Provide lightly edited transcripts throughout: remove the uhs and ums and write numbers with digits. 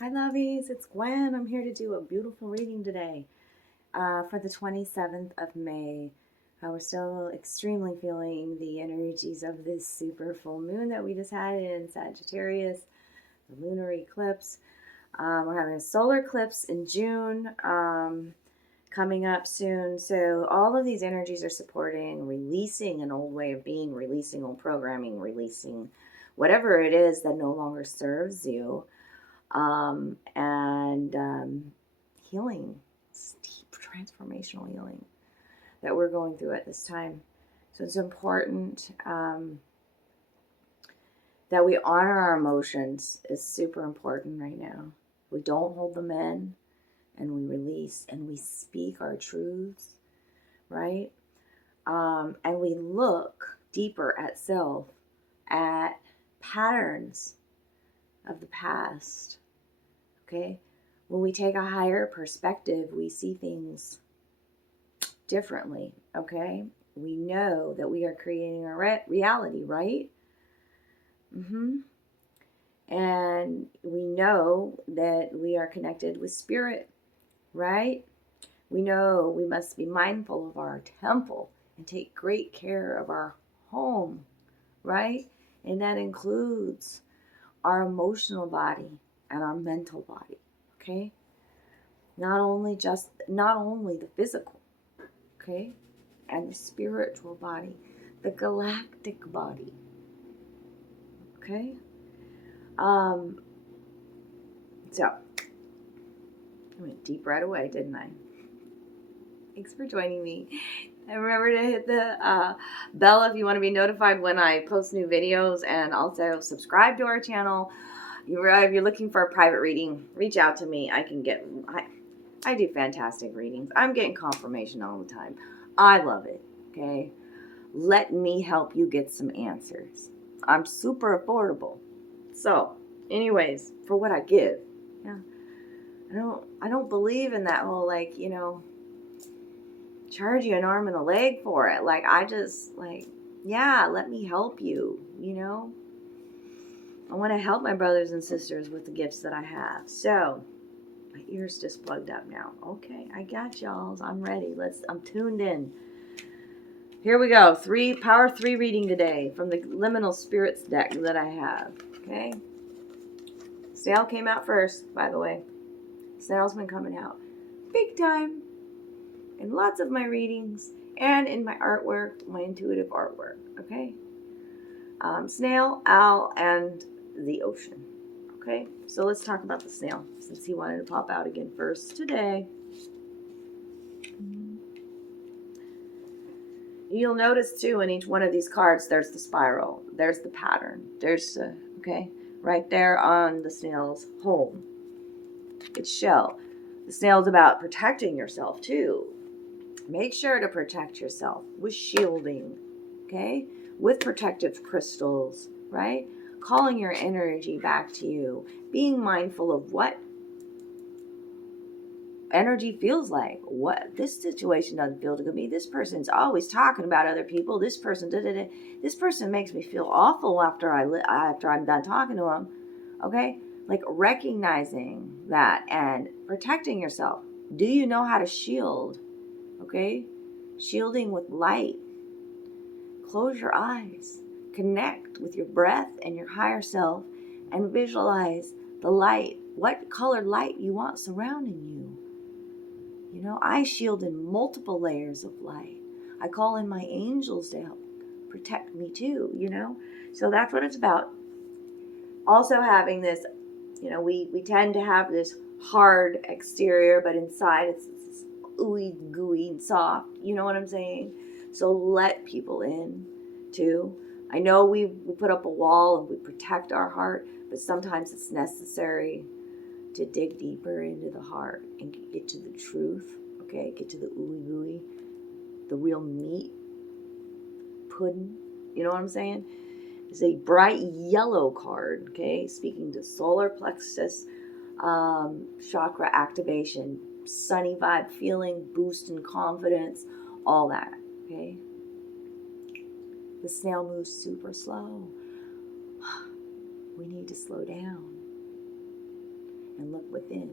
Hi lovies, it's Gwen. I'm here to do a beautiful reading today for the 27th of May. We're still extremely feeling the energies of this super full moon that we just had in Sagittarius, the lunar eclipse. We're having a solar eclipse in June coming up soon. So all of these energies are supporting releasing an old way of being, releasing old programming, releasing whatever it is that no longer serves you. And healing, deep transformational healing that we're going through at this time. So it's important that we honor our emotions. Is super important right now. We don't hold them in, and we release, and we speak our truths, right? And we look deeper at self, at patterns of the past. Okay, when we take a higher perspective, we see things differently. Okay, we know that we are creating our reality, right? And we know that we are connected with spirit, right? We know we must be mindful of our temple and take great care of our home, right? And that includes our emotional body and our mental body, okay? Not only the physical, okay? And the spiritual body, the galactic body, okay? So, I went deep right away, didn't I? Thanks for joining me. And remember to hit the bell if you want to be notified when I post new videos, and also subscribe to our channel. If you're looking for a private reading, reach out to me. I do fantastic readings. I'm getting confirmation all the time. I love it, okay? Let me help you get some answers. I'm super affordable. So, anyways, for what I give, yeah. I don't believe in that whole, charge you an arm and a leg for it. Let me help you, I want to help my brothers and sisters with the gifts that I have. So, my ear's just plugged up now. Okay, I got y'all. I'm ready. I'm tuned in. Here we go. Power 3 reading today from the Liminal Spirits deck that I have. Okay. Snail came out first, by the way. Snail's been coming out big time in lots of my readings and in my artwork, my intuitive artwork. Okay. Snail, owl, and the ocean. Okay, so let's talk about the snail, since he wanted to pop out again first today. You'll notice too in each one of these cards, there's the spiral, there's the pattern, right there on the snail's home, its shell. The snail's about protecting yourself too. Make sure to protect yourself with shielding, okay, with protective crystals, right? Calling your energy back to you, being mindful of what energy feels like. What this situation doesn't feel good to me. This person's always talking about other people. This person This person makes me feel awful after I'm done talking to them. Okay, like recognizing that and protecting yourself. Do you know how to shield? Okay, shielding with light. Close your eyes. Connect with your breath and your higher self, and visualize the light. What colored light you want surrounding you. I shield in multiple layers of light. I call in my angels to help protect me too, So that's what it's about. Also having this, we tend to have this hard exterior, but inside it's ooey gooey and soft. You know what I'm saying? So let people in too. I know we put up a wall and we protect our heart, but sometimes it's necessary to dig deeper into the heart and get to the truth, okay? Get to the ooey gooey, the real meat, pudding. You know what I'm saying? It's a bright yellow card, okay? Speaking to solar plexus chakra activation, sunny vibe feeling, boost in confidence, all that, okay? The snail moves super slow. We need to slow down. and look within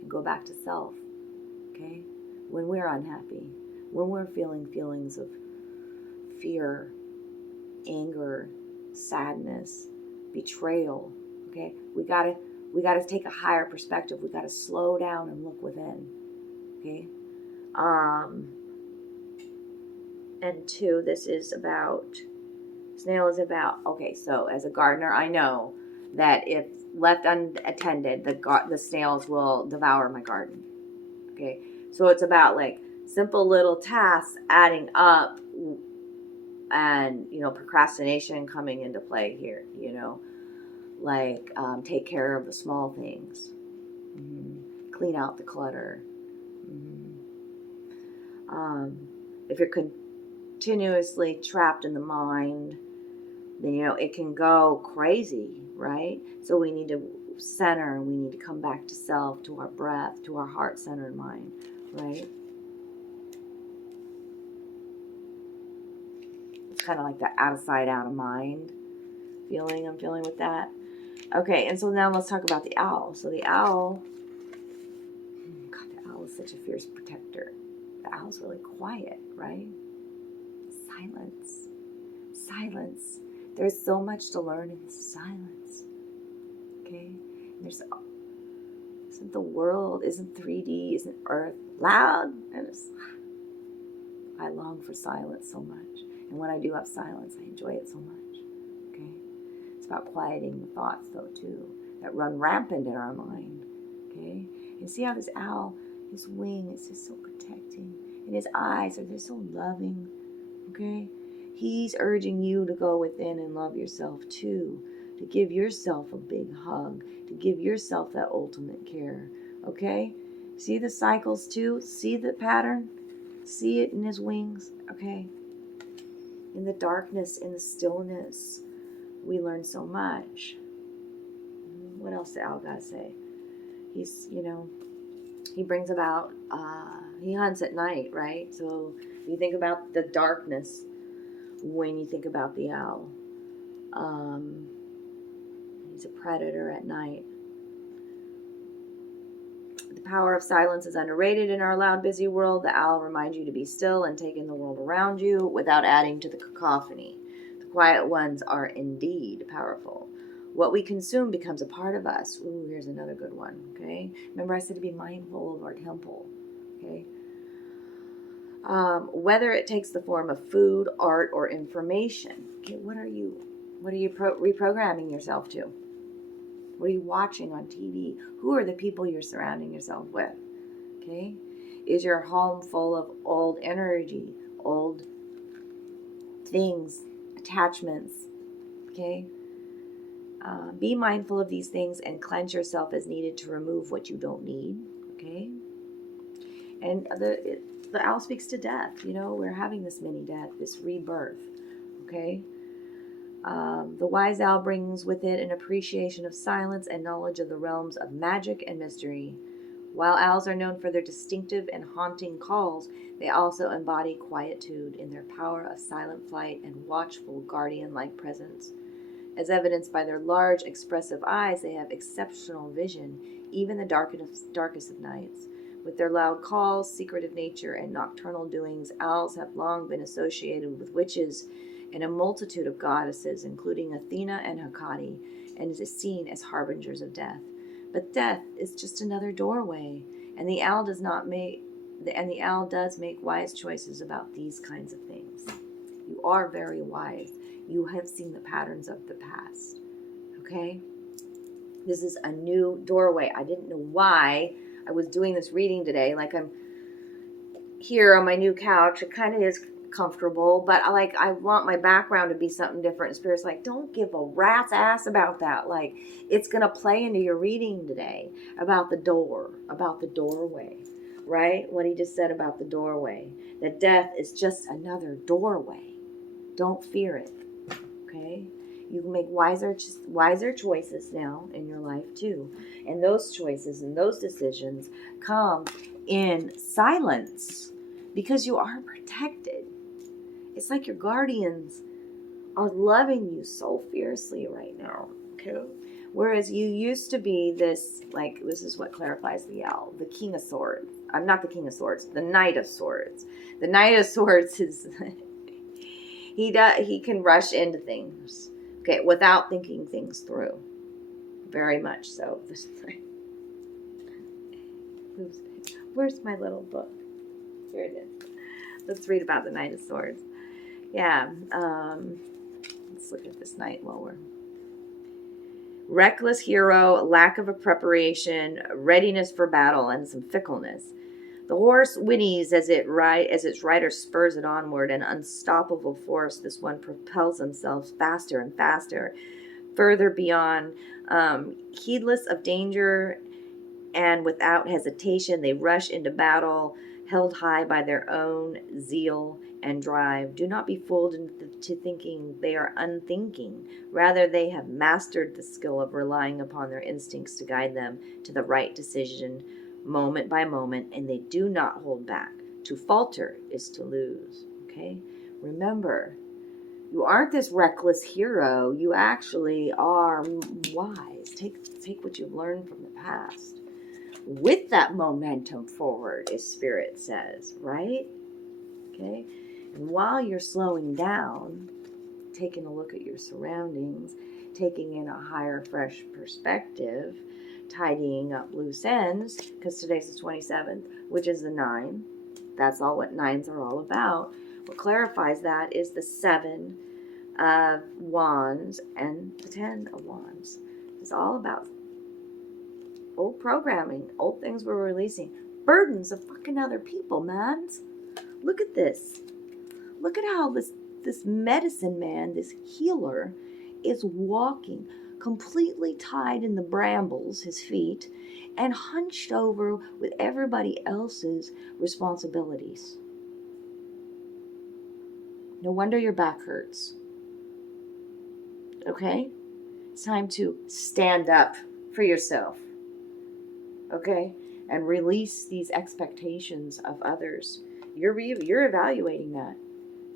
and go back to self, okay? When we're unhappy, when we're feeling feelings of fear, anger, sadness, betrayal, okay? We gotta take a higher perspective. We gotta slow down and look within, okay? And two, this is about, Snail is about, okay, so as a gardener, I know that if left unattended, the snails will devour my garden, okay? So it's about like simple little tasks adding up, and, procrastination coming into play here, like take care of the small things, clean out the clutter. If you're continuously trapped in the mind, then, it can go crazy, right? So we need to center, we need to come back to self, to our breath, to our heart-centered mind, right? It's kind of like that out of sight, out of mind feeling. I'm feeling with that. Okay, and so now let's talk about the owl. So the owl, God, the owl is such a fierce protector. The owl's really quiet, right? Silence. Silence. There's so much to learn in silence. Okay? And isn't the world, isn't 3D, isn't Earth loud? I long for silence so much. And when I do have silence, I enjoy it so much. Okay? It's about quieting the thoughts, though, too, that run rampant in our mind. Okay? And see how this owl, his wing is just so protecting. And his eyes are just so loving. Okay? He's urging you to go within and love yourself, too. To give yourself a big hug. To give yourself that ultimate care. Okay? See the cycles, too? See the pattern? See it in his wings? Okay? In the darkness, in the stillness, we learn so much. What else did Owl gotta say? He's, he brings about, he hunts at night, right? So you think about the darkness when you think about the owl. He's a predator at night. The power of silence is underrated in our loud, busy world. The owl reminds you to be still and take in the world around you without adding to the cacophony. The quiet ones are indeed powerful. What we consume becomes a part of us. Ooh, here's another good one, okay? Remember I said to be mindful of our temple, okay? Whether it takes the form of food, art, or information. Okay, what are you reprogramming yourself to? What are you watching on TV? Who are the people you're surrounding yourself with? Okay? Is your home full of old energy, old things, attachments? Okay? Be mindful of these things and cleanse yourself as needed to remove what you don't need. Okay? And the owl speaks to death. We're having this mini death, this rebirth. Okay? The wise owl brings with it an appreciation of silence and knowledge of the realms of magic and mystery. While owls are known for their distinctive and haunting calls, they also embody quietude in their power of silent flight and watchful guardian-like presence. As evidenced by their large, expressive eyes, they have exceptional vision, even the darkest of nights. With their loud calls, secretive nature, and nocturnal doings, owls have long been associated with witches and a multitude of goddesses, including Athena and Hecate, and is seen as harbingers of death. But death is just another doorway, and the owl does make wise choices about these kinds of things. You are very wise. You have seen the patterns of the past. Okay? This is a new doorway. I didn't know why I was doing this reading today. Like, I'm here on my new couch. It kind of is comfortable, but I want my background to be something different. Spirit's like, don't give a rat's ass about that. Like, it's going to play into your reading today about the doorway, right? What he just said about the doorway. That death is just another doorway. Don't fear it, okay? You can make wiser choices now in your life too. And those choices and those decisions come in silence because you are protected. It's like your guardians are loving you so fiercely right now, okay? Whereas you used to be this, like, this is what clarifies the L, the King of Swords. I'm not the King of Swords, the Knight of Swords. The Knight of Swords is, he can rush into things, okay, without thinking things through. Very much so. Where's my little book? Here it is. Let's read about the Knight of Swords. Yeah, let's look at this knight while we're... Reckless hero, lack of a preparation, readiness for battle, and some fickleness. The horse whinnies as its rider spurs it onward. An unstoppable force, this one propels themselves faster and faster, further beyond, heedless of danger, and without hesitation they rush into battle, held high by their own zeal and drive. Do not be fooled into thinking they are unthinking. Rather, they have mastered the skill of relying upon their instincts to guide them to the right decision moment by moment, and they do not hold back. To falter is to lose. Okay? Remember, you aren't this reckless hero. You actually are wise. Take what you've learned from the past with that momentum forward, as Spirit says, right? Okay? And while you're slowing down, taking a look at your surroundings, taking in a higher, fresh perspective, tidying up loose ends, because today's the 27th, which is the 9. That's all what 9s are all about. What clarifies that is the 7 of Wands and the 10 of Wands. It's all about old programming, old things we're releasing, burdens of fucking other people, man. Look at this. Look at how this medicine man, this healer, is walking completely tied in the brambles, his feet, and hunched over with everybody else's responsibilities. No wonder your back hurts. Okay? It's time to stand up for yourself. Okay? And release these expectations of others. You're evaluating that.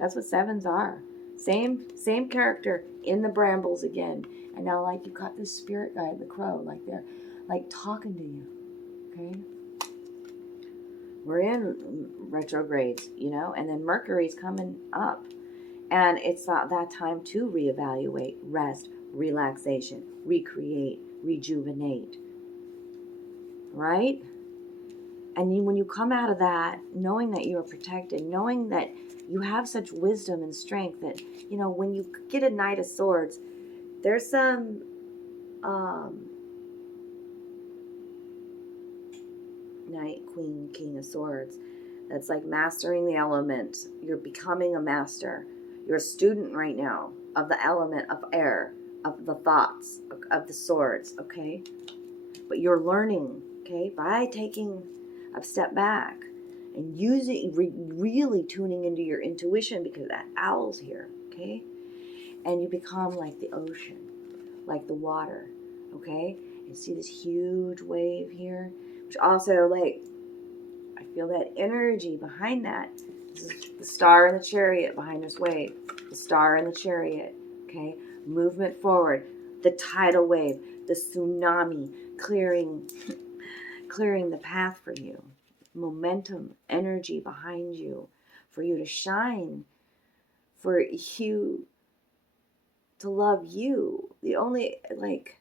That's what 7s are. Same character in the brambles again. And now, like, you got this spirit guide, the crow, like they're like talking to you. Okay? We're in retrogrades, and then Mercury's coming up. And it's not that time to reevaluate, rest, relaxation, recreate, rejuvenate. Right? And when you come out of that, knowing that you are protected, knowing that you have such wisdom and strength that, when you get a Knight of Swords, there's some Knight, Queen, King of Swords. That's like mastering the element. You're becoming a master. You're a student right now of the element of air, of the thoughts, of the swords, okay? But you're learning, okay, by taking a step back and using, really tuning into your intuition, because that owl's here, okay? And you become like the ocean, like the water, okay? And see this huge wave here, which also, like, I feel that energy behind that. This is the star in the chariot behind this wave. The star in the chariot, okay? Movement forward. The tidal wave, the tsunami, clearing the path for you. Momentum, energy behind you, for you to shine, for you to love you. The only, like,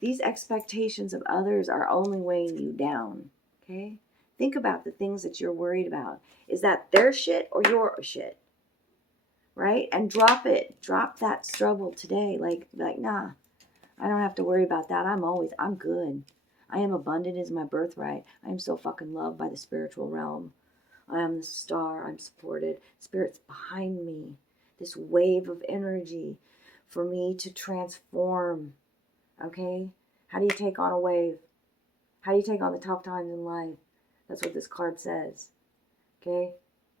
these expectations of others are only weighing you down, okay? Think about the things that you're worried about. Is that their shit or your shit? Right? And drop it. Drop that struggle today. Like, nah, I don't have to worry about that. I'm good. I am abundant as my birthright. I am so fucking loved by the spiritual realm. I am the star. I'm supported. Spirit's behind me. This wave of energy for me to transform. Okay? How do you take on a wave? How do you take on the tough times in life? That's what this card says. Okay?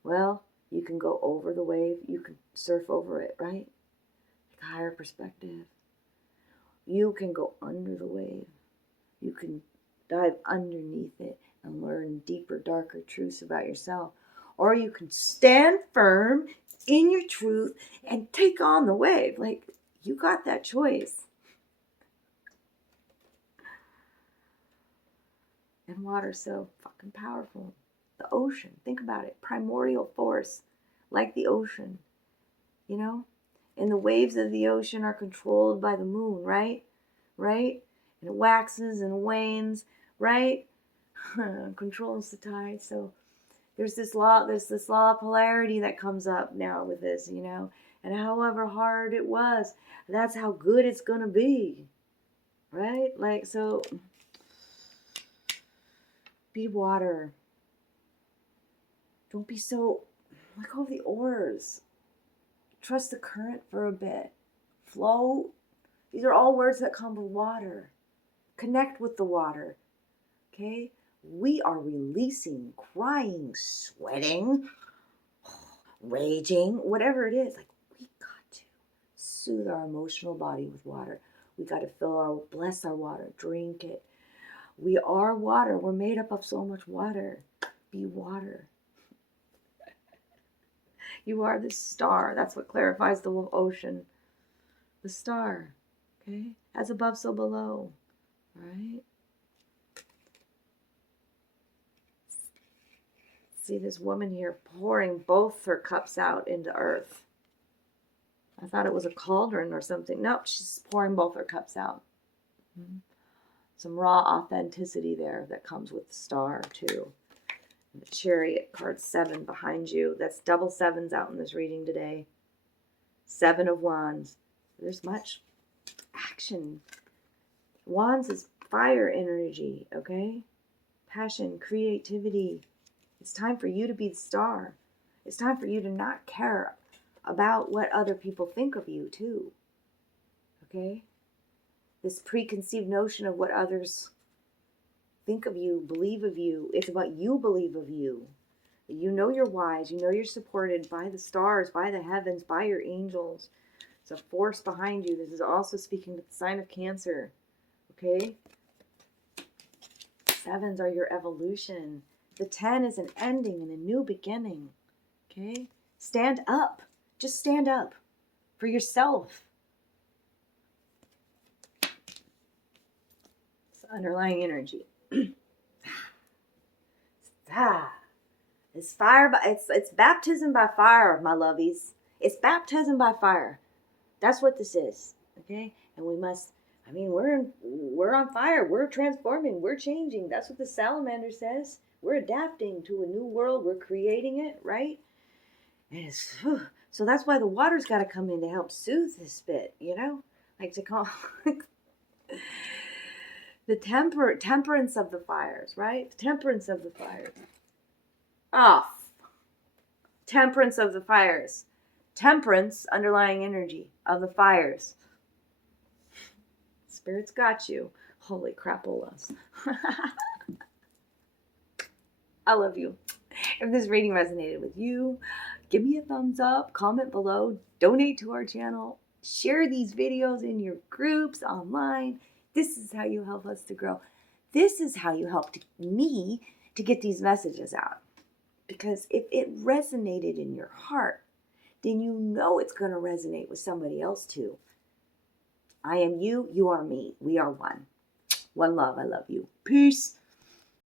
Well, you can go over the wave. You can surf over it, right? Like a higher perspective. You can go under the wave. You can dive underneath it and learn deeper, darker truths about yourself. Or you can stand firm in your truth and take on the wave. Like, you got that choice. And water's so fucking powerful. The ocean, think about it. Primordial force, like the ocean, you know? And the waves of the ocean are controlled by the moon, right? Right? And it waxes and wanes, right? Controls the tide. So there's this law of polarity that comes up now with this, you know? And however hard it was, that's how good it's gonna be. Right? Like, so be water. Don't be so, let go of the oars. Trust the current for a bit. Float. These are all words that come with water. Connect with the water. Okay? We are releasing, crying, sweating, raging, whatever it is. Like, we got to soothe our emotional body with water. We got to bless our water, drink it. We are water. We're made up of so much water. Be water. You are the star. That's what clarifies the whole ocean. The star. Okay? As above, so below. Right? See this woman here pouring both her cups out into earth. I thought it was a cauldron or something. Nope, she's pouring both her cups out. Mm-hmm. Some raw authenticity there that comes with the star too. And the Chariot, card 7 behind you. That's double 7s out in this reading today. 7 of Wands. There's much action. Wands is fire energy, okay? Passion, creativity. It's time for you to be the star. It's time for you to not care about what other people think of you too. Okay? This preconceived notion of what others think of you, believe of you. It's about you believe of you. You know you're wise. You know you're supported by the stars, by the heavens, by your angels. It's a force behind you. This is also speaking to the sign of Cancer. Okay? 7s are your evolution. The 10 is an ending and a new beginning. Okay? Stand up. Just stand up for yourself. It's underlying energy. It's fire. It's baptism by fire, my lovies. It's baptism by fire. That's what this is. Okay? And we must. I mean, we're on fire. We're transforming. We're changing. That's what the salamander says. We're adapting to a new world. We're creating it, right? And it's, so that's why the water's got to come in to help soothe this bit, you know? Like to call the temperance of the fires, right? The temperance of the fires. Off. Temperance of the fires. Temperance, underlying energy of the fires. Spirit's got you. Holy crapolas. I love you. If this reading resonated with you, give me a thumbs up, comment below, donate to our channel, share these videos in your groups online. This is how you help us to grow. This is how you help me to get these messages out. Because if it resonated in your heart, then you know it's going to resonate with somebody else too. I am you, you are me. We are one. One love, I love you. Peace.